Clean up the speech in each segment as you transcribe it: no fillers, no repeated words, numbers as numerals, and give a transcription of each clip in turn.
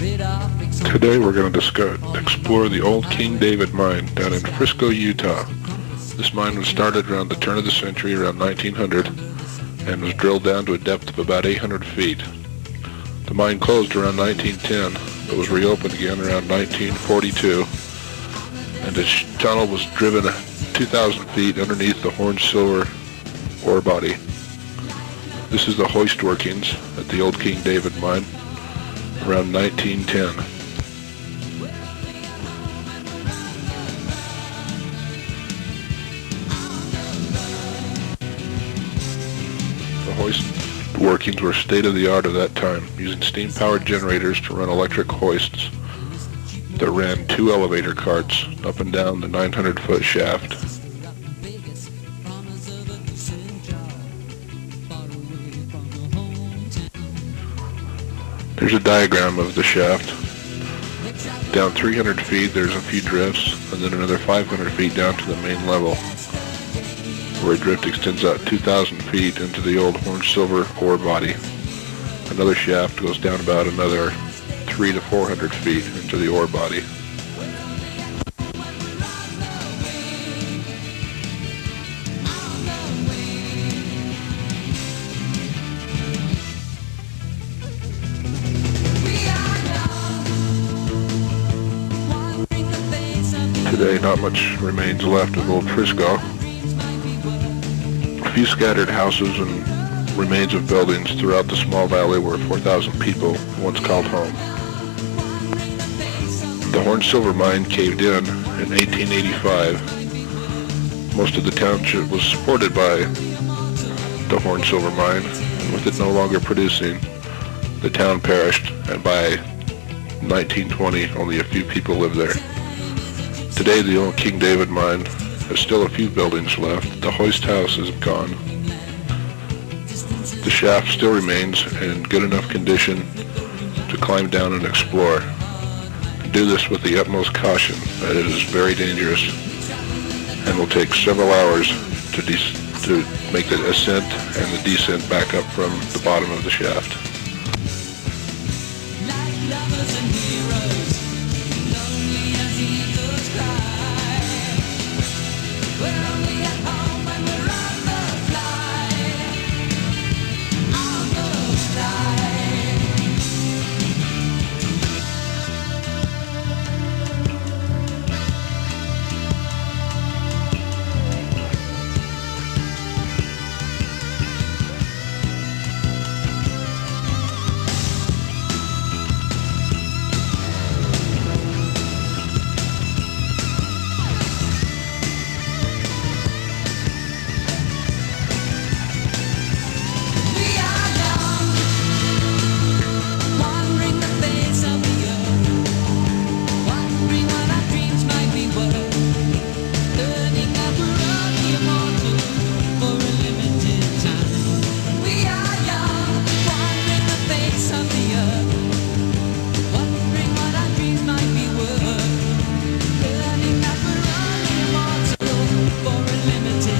Today we're going to explore the old King David mine down in Frisco, Utah. This mine was started around the turn of the century, around 1900, and was drilled down to a depth of about 800 feet. The mine closed around 1910, but was reopened again around 1942, and its tunnel was driven 2,000 feet underneath the horn silver ore body. This is the hoist workings at the old King David mine around 1910. The hoist workings were state-of-the-art at that time, using steam-powered generators to run electric hoists that ran 2 elevator carts up and down the 900-foot shaft. There's a diagram of the shaft. Down 300 feet there's a few drifts, and then another 500 feet down to the main level, where a drift extends out 2,000 feet into the old horn silver ore body. Another shaft goes down about another 300 to 400 feet into the ore body. Today, not much remains left of old Frisco. A few scattered houses and remains of buildings throughout the small valley where 4,000 people once called home. The Horn Silver Mine caved in 1885. Most of the township was supported by the Horn Silver Mine, and with it no longer producing, the town perished, and by 1920 only a few people lived there. Today, the old King David mine has still a few buildings left. The hoist house is gone. The shaft still remains in good enough condition to climb down and explore. Do this with the utmost caution, that it is very dangerous and will take several hours to make the ascent and the descent back up from the bottom of the shaft.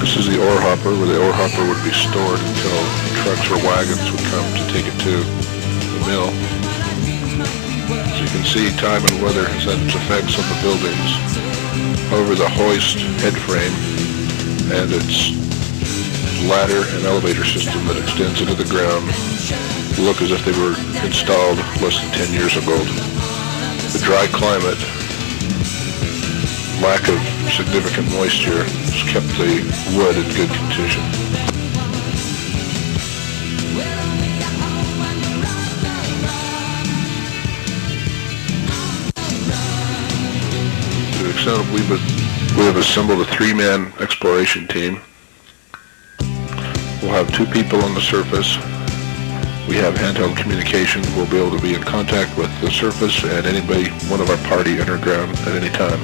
This is the ore hopper, where the ore hopper would be stored until trucks or wagons would come to take it to the mill. As you can see, time and weather has had its effects on the buildings. However, the hoist head frame and its ladder and elevator system that extends into the ground look as if they were installed less than 10 years ago. The dry climate, lack of significant moisture, has kept the wood in good condition. To the extent we have assembled a 3-man exploration team. We'll have 2 people on the surface. We have handheld communication. We'll be able to be in contact with the surface and anybody, one of our party underground at any time.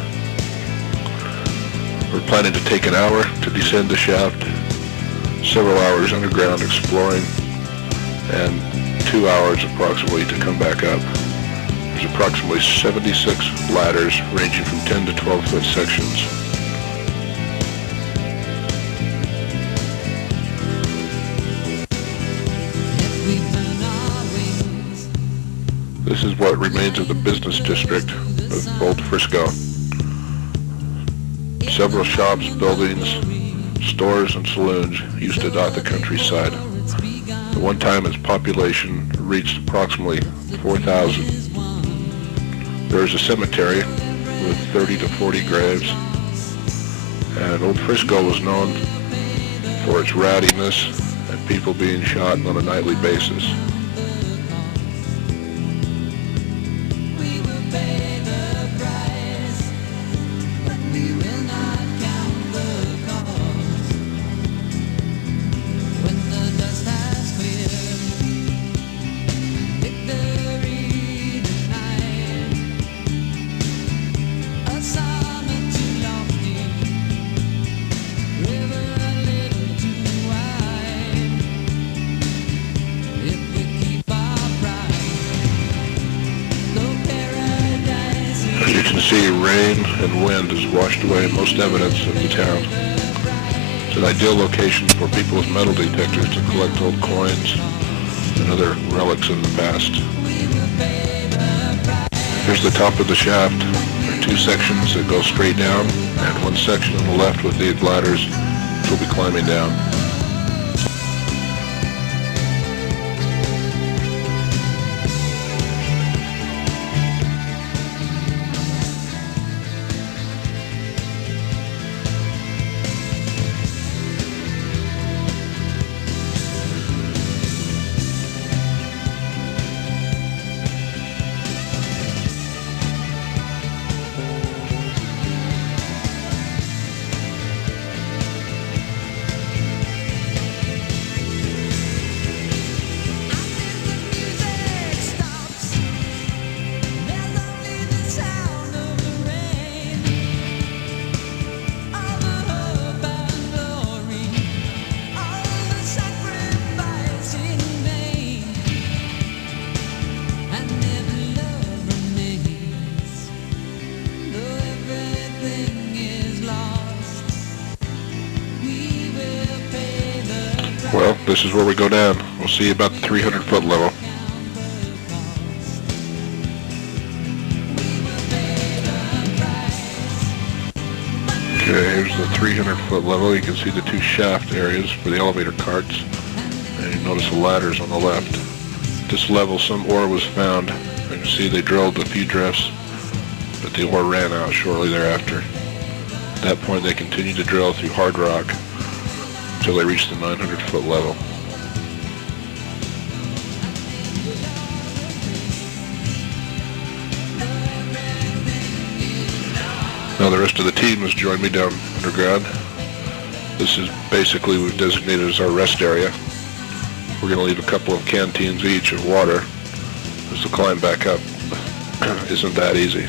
We're planning to take an hour to descend the shaft, several hours underground exploring, and 2 hours approximately to come back up. There's approximately 76 ladders ranging from 10 to 12 foot sections. This is is what remains of the business district of Old Frisco. Several shops, buildings, stores, and saloons used to dot the countryside. At one time, its population reached approximately 4,000. There is a cemetery with 30 to 40 graves, and Old Frisco was known for its rowdiness and people being shot on a nightly basis. As you can see, rain and wind has washed away most evidence of the town. It's an ideal location for people with metal detectors to collect old coins and other relics in the past. Here's the top of the shaft. There are two sections that go straight down, and one section on the left with the ladders, which will be climbing down. Well, this is where we go down. We'll see about the 300-foot level. Okay, here's the 300-foot level. You can see the two shaft areas for the elevator carts, and you notice the ladders on the left. At this level, some ore was found. You can see they drilled a few drifts, but the ore ran out shortly thereafter. At that point, they continued to drill through hard rock until they reached the 900-foot level. Now the rest of the team has joined me down underground. This is basically we've designated as our rest area. We're going to leave a couple of canteens each of water as the climb back up isn't that easy.